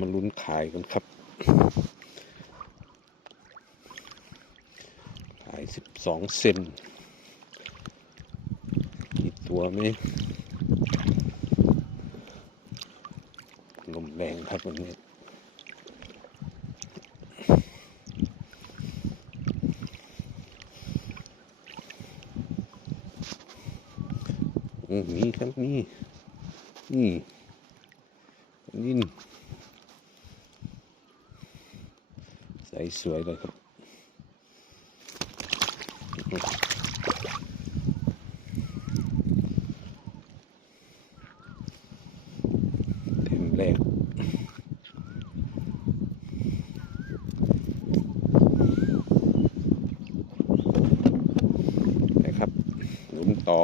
มาลุ้นขายกันครับ ขายสิบสองเซนกี่ตัวไหมลมแรงครับวันนี้อืมนี่ครับนี่นี่นี่ สสวยเลยครับเต็มแรกนะครับหลุมต่อ